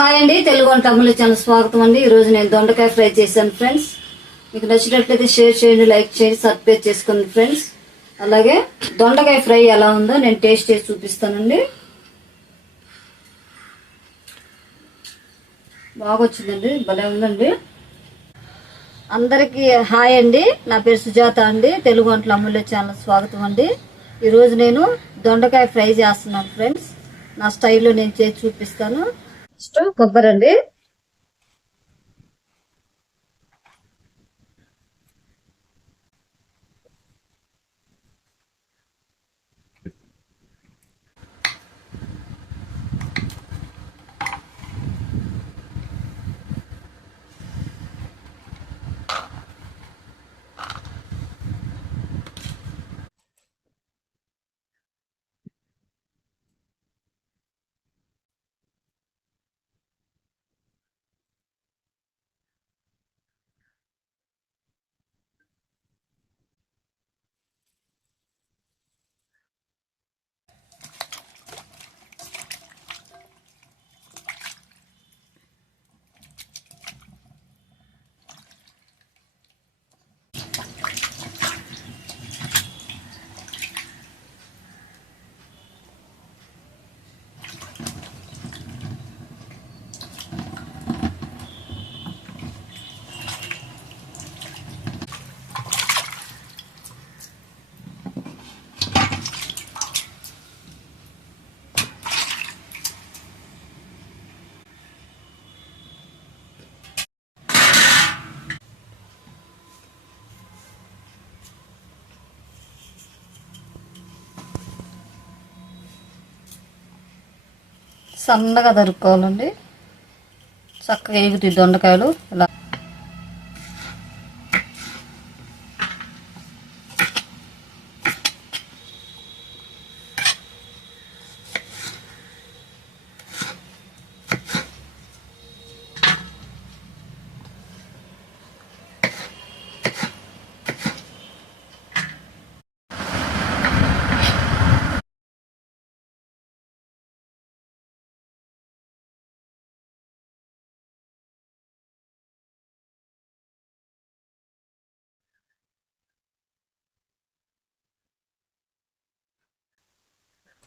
Hi అండి తెలుగు వంట అమ్ముల ఛానల్ స్వాగతం అండి. ఈరోజు నేను దొండకాయ ఫ్రై చేశాను ఫ్రెండ్స్. మీకు నచ్చినట్లయితే షేర్ చేయండి లైక్ చేయండి సబ్స్క్రైబ్ చేసుకోండి ఫ్రెండ్స్. అలాగే దొండకాయ ఫ్రై ఎలా ఉందో నేను టేస్ట్ చేసి చూపిస్తానండి. బాగా వచ్చిందండి భలే ఉందండి. అందరికీ హాయ్ అండి. నా పేరు సుజాత అండి. తెలుగు వంటల అమూల్య ఛానల్ స్వాగతం అండి. ఈరోజు నేను దొండకాయ ఫ్రై చేస్తున్నాను ఫ్రెండ్స్. నా స్టైల్లో నేను చేసి చూపిస్తాను. ఫస్ట్ కొబ్బరి అండి. సన్నగా తరుక్కోవాలండి. చక్కగా ఎగుతాయి దొండకాయలు. ఇలా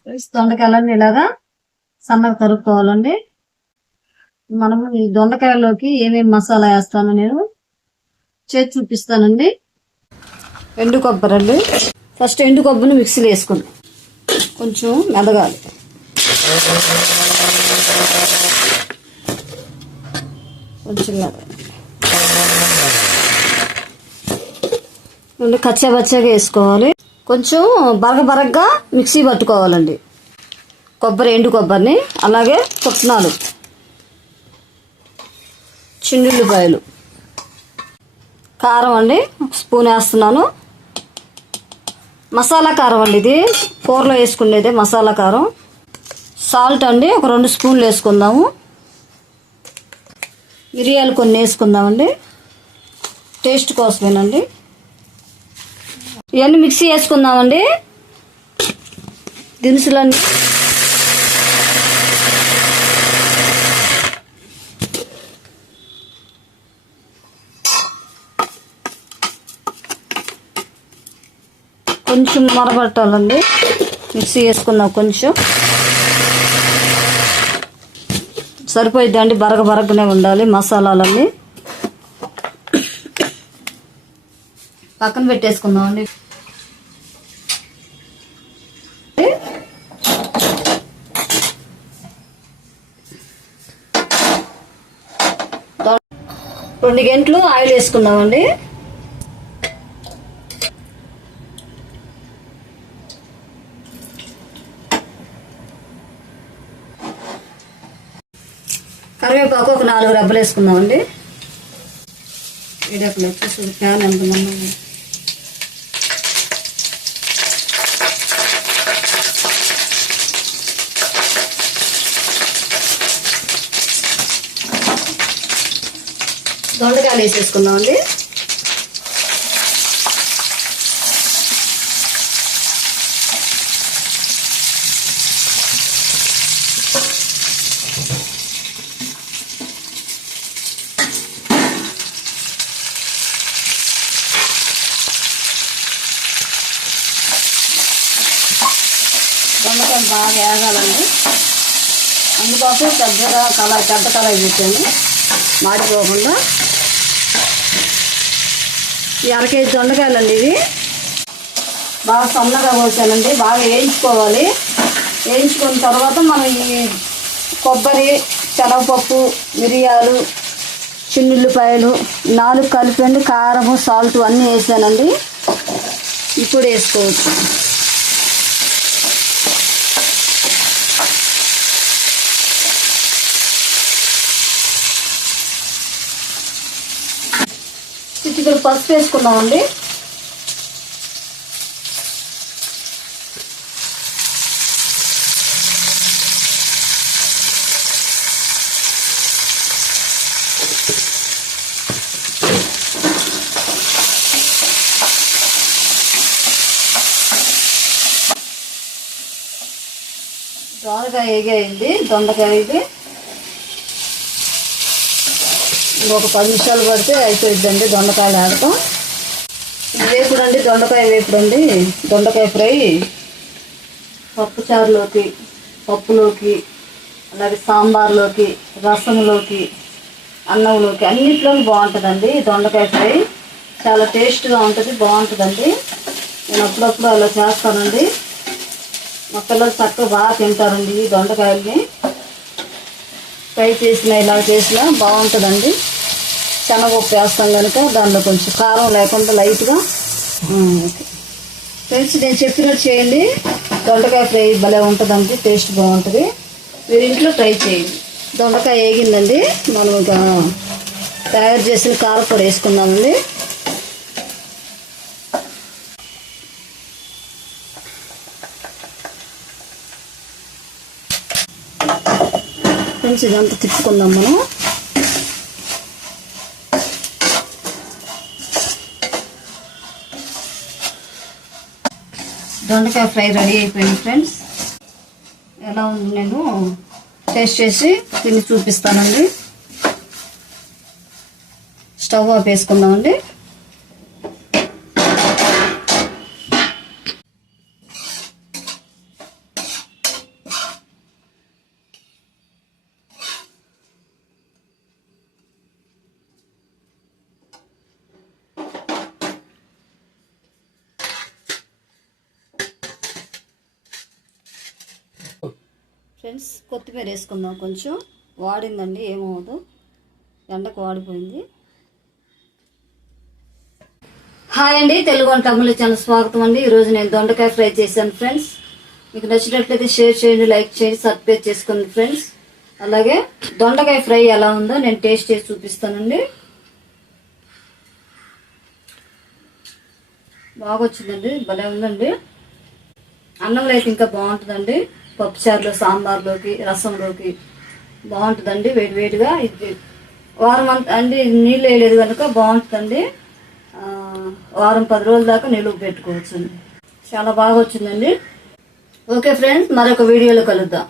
దొండకాయలన్నీ ఇలాగా సన్నగా తరుక్కోవాలండి. మనము ఈ దొండకాయలోకి ఏమేమి మసాలా వేస్తానో నేను చేసి చూపిస్తానండి. ఎండు కొబ్బరి అండి. ఫస్ట్ ఎండు కొబ్బరిని మిక్సీలో వేసుకుందాం. కొంచెం మెదగాలి. కొంచెం మెదగాలి నుండి కచ్చా పచ్చగా వేసుకోవాలి. కొంచెం బరగ బరగ్గా మిక్సీ పట్టుకోవాలండి. కొబ్బరి ఎండు కొబ్బరిని అలాగే పుట్నాలు. చిన్నుల్లిపాయలు. కారం అండి స్పూన్ వేస్తున్నాను. మసాలా కారం అండి ఇది. కూరలో వేసుకునేది మసాలా కారం. సాల్ట్ అండి ఒక రెండు స్పూన్లు వేసుకుందాము. మిరియాలు కొన్ని వేసుకుందామండి. టేస్ట్ కోసమేనండి. ఇవన్నీ మిక్సీ వేసుకుందామండి దినుసులన్నీ. కొంచెం మరబట్టాలండి మిక్సీ వేసుకుందాం కొంచెం. సరిపోయిద్దండి బరగ బరగనే ఉండాలి మసాలాలన్నీ. పక్కన పెట్టేసుకుందామండి. రెండు గంటలు ఆయిల్ వేసుకుందామండి. కరివేపాకు ఒక నాలుగు రబ్బలు వేసుకుందామండి. ఇడకలు వచ్చేసి ఫ్యాన్ ఎంతమంది లవంగాలు వేసేసుకుందామండి దొండకాయలు బాగా వేగాలండి. అందుకోసం పెద్దగా కళాయి పెద్ద కళాయి పెట్టాను మాడిపోకుండా అర కేజీ దొండకాయలండి ఇవి. బాగా సన్నగా కోసానండి బాగా వేయించుకోవాలి. వేయించుకున్న తర్వాత మనం ఈ కొబ్బరి శనగపప్పు మిరియాలు చిన్నుల్లిపాయలు నాలుగు కలిపండి కారము సాల్ట్ అన్నీ వేసానండి. ఇప్పుడు వేసుకోవచ్చు. చిటికలు పసుపు వేసుకున్నామండి దొండకాయ వేగాయింది దొండకాయ ఇది. ఇంకొక పది నిమిషాలు పడితే అయిపోయిద్దండి దొండకాయలు ఆడటం ఇది వేపుడు అండి దొండకాయ వేపుడు అండి దొండకాయ ఫ్రై పప్పుచారులోకి పప్పులోకి అలాగే సాంబార్లోకి రసంలోకి అన్నంలోకి అన్నింటిలో బాగుంటుందండి దొండకాయ ఫ్రై. చాలా టేస్ట్గా ఉంటుంది బాగుంటుందండి. నేను అప్పుడప్పుడు అలా చేస్తానండి. మా పిల్లలు చక్కగా బాగా తింటారండి ఈ దొండకాయల్ని. ఫ్రై చేసిన ఇలా చేసినా బాగుంటుందండి. శనగపప్పు వేస్తాం కనుక దానిలో కొంచెం కారం లేకుండా లైట్గా ఫ్రెండ్స్ నేను చెప్పినట్టు చేయండి. దొండకాయ ఫ్రై భలే ఉంటుందండి టేస్ట్ బాగుంటుంది. మీరు ఇంట్లో ట్రై చేయండి. దొండకాయ వేగిందండి. మనం ఇక తయారు చేసిన కూడా వేసుకుందామండి. ఫ్రెండ్స్ ఇదంతా తిప్పుకుందాం మనం. దొండకాయ ఫ్రై రెడీ అయిపోయింది ఫ్రెండ్స్. ఎలా ఉంది నేను టేస్ట్ చేసి తిని చూపిస్తానండి. స్టవ్ ఆఫ్ వేసుకుందామండి ఫ్రెండ్స్ కొత్తిమీర వేసుకుందాం కొంచెం. వాడిందండి ఏమవుదు ఎండకు వాడిపోయింది. హాయ్ అండి తెలుగు వంట అమ్ముల ఛానల్ స్వాగతం అండి. ఈరోజు నేను దొండకాయ ఫ్రై చేశాను ఫ్రెండ్స్. మీకు నచ్చినట్లయితే షేర్ చేయండి లైక్ చేయండి సబ్స్క్రైబ్ చేసుకోండి ఫ్రెండ్స్. అలాగే దొండకాయ ఫ్రై ఎలా ఉందో నేను టేస్ట్ చేసి చూపిస్తానండి. బాగా వచ్చిందండి భలే ఉందండి. అన్నంలో అయితే ఇంకా బాగుంటుందండి. పప్పుచారులో సాంబార్లోకి రసంలోకి బాగుంటుందండి వేడి వేడిగా ఇది వారం అంత అండి నీళ్ళు వేయలేదు కనుక బాగుంటుందండి. వారం పది రోజుల దాకా నిలువ పెట్టుకోవచ్చు చాలా బాగా వచ్చిందండి. ఓకే ఫ్రెండ్స్ మరొక వీడియోలో కలుద్దాం.